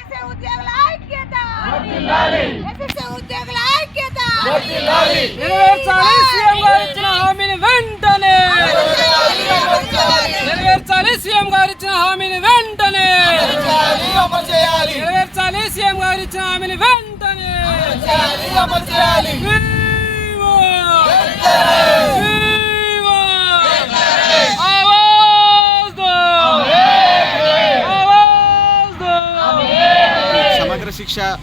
SSA ఉద్యోగుల ఐక్యత! SSA ఉద్యోగుల ఐక్యత! నెరవేర్చాలి సీఎం గారు ఇచ్చిన హామీని వెంటనే నెరవేర్చాలి! సీఎం గారు ఇచ్చిన హామీని వెంటనే! నెరవేర్చాలి! సీఎం గారు ఇచ్చిన హామీని వెంటనే! శిక్ష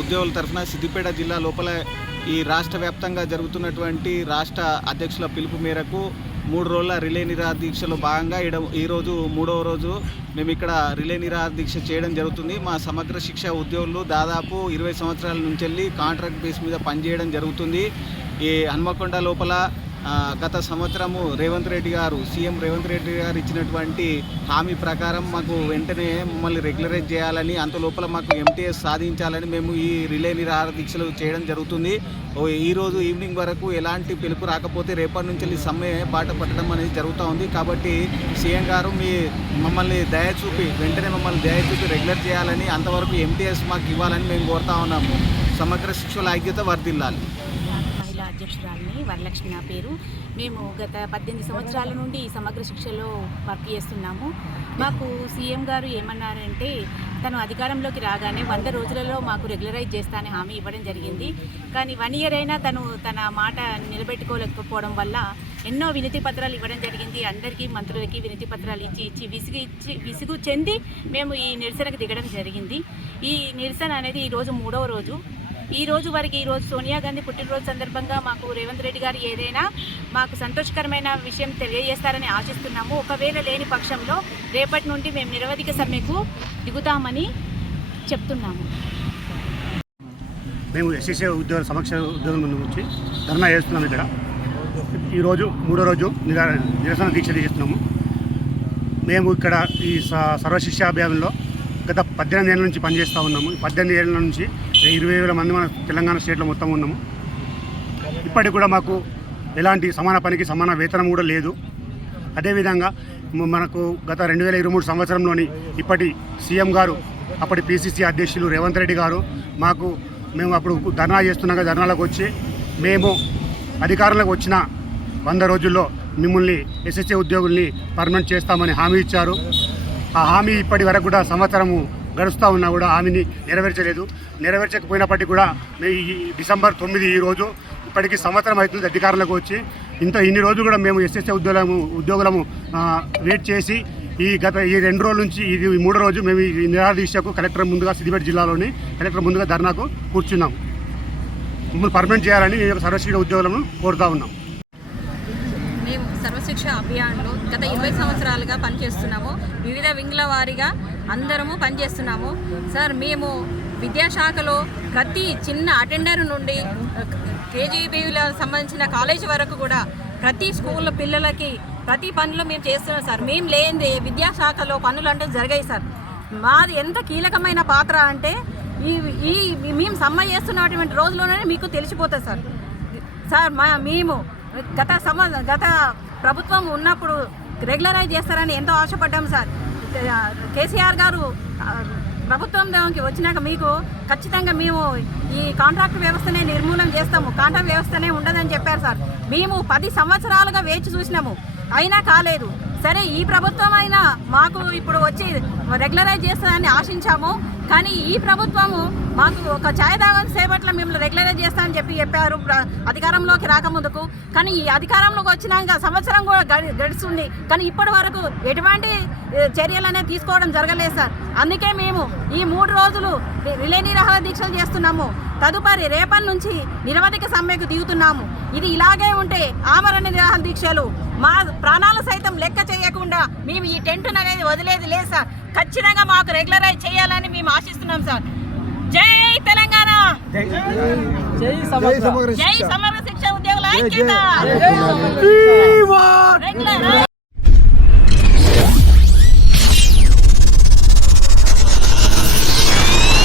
ఉద్యోగుల తరఫున సిద్దిపేట జిల్లా లోపల ఈ రాష్ట్ర వ్యాప్తంగా జరుగుతున్నటువంటి రాష్ట్ర అధ్యక్షుల పిలుపు మేరకు మూడు రోజుల రిలే నిరాదీక్షలో దీక్షలో భాగంగా ఈడ ఈరోజు మూడవ రోజు మేము ఇక్కడ రిలే నిరాదీక్ష దీక్ష చేయడం జరుగుతుంది. మా సమగ్ర శిక్ష ఉద్యోగులు దాదాపు ఇరవై సంవత్సరాల నుంచి వెళ్ళి కాంట్రాక్ట్ బేస్ మీద పనిచేయడం జరుగుతుంది. ఈ హన్మకొండ లోపల గత సంవత్సరము రేవంత్ రెడ్డి గారు సీఎం రేవంత్ రెడ్డి గారు ఇచ్చినటువంటి హామీ ప్రకారం మాకు వెంటనే మమ్మల్ని రెగ్యులరైజ్ చేయాలని అంత లోపల మాకు ఎంటీఎస్ సాధించాలని మేము ఈ రిలే నిరాహార దీక్షలు చేయడం జరుగుతుంది. ఈరోజు ఈవినింగ్ వరకు ఎలాంటి పిలుపు రాకపోతే రేపటి నుంచి వెళ్ళి సమ్మె బాట పట్టడం అనేది జరుగుతూ ఉంది. కాబట్టి సీఎం గారు మీ మమ్మల్ని దయ చూపి వెంటనే మమ్మల్ని దయ చూపి రెగ్యులర్ చేయాలని అంతవరకు ఎంటీఎస్ మాకు ఇవ్వాలని మేము కోరుతా ఉన్నాము. సమగ్ర శిక్షల ఐక్యత వర్ధిల్లాలి. అధ్యక్షురాలిని వరలక్ష్మి నా పేరు. మేము గత పద్దెనిమిది సంవత్సరాల నుండి ఈ సమగ్ర శిక్షలో వర్క్ చేస్తున్నాము. మాకు సీఎం గారు ఏమన్నారంటే తను అధికారంలోకి రాగానే వంద రోజులలో మాకు రెగ్యులరైజ్ చేస్తానని హామీ ఇవ్వడం జరిగింది. కానీ వన్ ఇయర్ అయినా తను తన మాట నిలబెట్టుకోలేకపోవడం వల్ల ఎన్నో వినతి పత్రాలు ఇవ్వడం జరిగింది. అందరికీ మంత్రులకి వినతి పత్రాలు ఇచ్చి ఇచ్చి విసిగి ఇచ్చి విసుగు చెంది మేము ఈ నిరసనకు దిగడం జరిగింది. ఈ నిరసన అనేది ఈరోజు మూడవ రోజు. ఈ రోజు వరకు ఈ రోజు సోనియా గాంధీ పుట్టినరోజు సందర్భంగా మాకు రేవంత్ రెడ్డి గారు ఏదైనా మాకు సంతోషకరమైన విషయం తెలియజేస్తారని ఆశిస్తున్నాము. ఒకవేళ లేని పక్షంలో రేపటి నుండి మేము నిరవధిక సమ్మెకు దిగుతామని చెప్తున్నాము. మేము ఎస్ఎస్ఏ ఉద్యోగ సమక్ష ఉద్యోగం నుంచి ధర్నా చేస్తున్నాం ఇక్కడ. ఈరోజు మూడో రోజు నిరా నిరసన దీక్ష చేస్తున్నాము మేము ఇక్కడ ఈ స- సర్వశిక్ష అభియాన్లో గత పద్దెనిమిది ఏళ్ళ నుంచి పనిచేస్తూ ఉన్నాము. పద్దెనిమిది ఏళ్ళ నుంచి ఇరవై వేల మంది మన తెలంగాణ స్టేట్లో మొత్తం ఉన్నాము. ఇప్పటికి కూడా మాకు ఎలాంటి సమాన పనికి సమాన వేతనం కూడా లేదు. అదేవిధంగా మనకు గత రెండు వేల ఇరవై మూడు సంవత్సరంలోని ఇప్పటి సీఎం గారు అప్పటి పిసిసి అధ్యక్షులు రేవంత్ రెడ్డి గారు మాకు మేము అప్పుడు ధర్నా చేస్తున్నాక ధర్నాలకు వచ్చి మేము అధికారంలోకి వచ్చిన వంద రోజుల్లో మిమ్మల్ని ఎస్ఎస్ఏ ఉద్యోగుల్ని పర్మనెంట్ చేస్తామని హామీ ఇచ్చారు. ఆ హామీ ఇప్పటి వరకు కూడా సంవత్సరము గడుస్తూ ఉన్నా కూడా హామీని నెరవేర్చలేదు. నెరవేర్చకపోయినప్పటికీ కూడా మేము ఈ డిసెంబర్ తొమ్మిది ఈ రోజు ఇప్పటికి సంవత్సరం అవుతుంది అధికారులకు వచ్చి. ఇంత ఇన్ని రోజులు కూడా మేము ఎస్ఎస్ఏ ఉద్యోగము ఉద్యోగులము వెయిట్ చేసి ఈ గత ఈ రెండు రోజుల నుంచి ఇది ఈ మూడో రోజు మేము ఈ నిరాదీక్షకు కలెక్టర్ ముందుగా సిద్దిపేట జిల్లాలోని కలెక్టర్ ముందుగా ధర్నాకు కూర్చున్నాం. మమ్మల్ని పర్మనెంట్ చేయాలని మేము సర్వశిక్షణ ఉద్యోగులను కోరుతా ఉన్నాం. మేము సర్వశిక్ష అభియాన్లో గత ఇరవై సంవత్సరాలుగా పనిచేస్తున్నాము. వివిధ వింగ్ల వారీగా అందరము పనిచేస్తున్నాము. సార్ మేము విద్యాశాఖలో ప్రతి చిన్న అటెండర్ నుండి కేజీబీల సంబంధించిన కాలేజీ వరకు కూడా ప్రతి స్కూల్ పిల్లలకి ప్రతి పనులు మేము చేస్తున్నాం సార్. మేము లేనిదే విద్యాశాఖలో పనులు అంటే జరిగాయి సార్. మాది ఎంత కీలకమైన పాత్ర అంటే ఈ ఈ మేము సమ్మ చేస్తున్నటువంటి రోజుల్లోనే మీకు తెలిసిపోతుంది సార్. సార్ మా మేము గత సమ గత ప్రభుత్వం ఉన్నప్పుడు రెగ్యులరైజ్ చేస్తారని ఎంతో ఆశపడ్డాం సార్. కేసీఆర్ గారు ప్రభుత్వంలోకి వచ్చినాక మీకు ఖచ్చితంగా మేము ఈ కాంట్రాక్ట్ వ్యవస్థనే నిర్మూలన చేస్తాము. కాంట్రాక్ట్ వ్యవస్థనే ఉండదని చెప్పారు సార్. మేము పది సంవత్సరాలుగా వేచి చూసినాము. అయినా కాలేదు. సరే ఈ ప్రభుత్వం అయినా మాకు ఇప్పుడు వచ్చి రెగ్యులరైజ్ చేస్తుందని ఆశించాము. కానీ ఈ ప్రభుత్వము మాకు ఒక ఛాయదాగం సేపట్ల మిమ్మల్ని రెగ్యులరైజ్ చేస్తామని చెప్పి చెప్పారు అధికారంలోకి రాకముందుకు. కానీ ఈ అధికారంలోకి వచ్చినాక సంవత్సరం కూడా గడి గడుస్తుంది. కానీ ఇప్పటి వరకు ఎటువంటి చర్యలు అనేది తీసుకోవడం జరగలేదు సార్. అందుకే మేము ఈ మూడు రోజులు రిలే నిరాహార దీక్షలు చేస్తున్నాము. తదుపరి రేపటి నుంచి నిరవధిక సమ్మెకు దిగుతున్నాము. ఇది ఇలాగే ఉంటే ఆమరణ నిరాహార దీక్షలు మా ప్రాణాలు సైతం లెక్క చేయకుండా మేము ఈ టెంట్ అనేది వదిలేది లేదు సార్. ఖచ్చితంగా మాకు రెగ్యులరైజ్ చేయాలని మేము ఆశిస్తున్నాం సార్. జై తెలంగాణ! జై సమగ్ర జై సమగ్ర శిక్ష. ఉద్యోగుల ఐక్యత!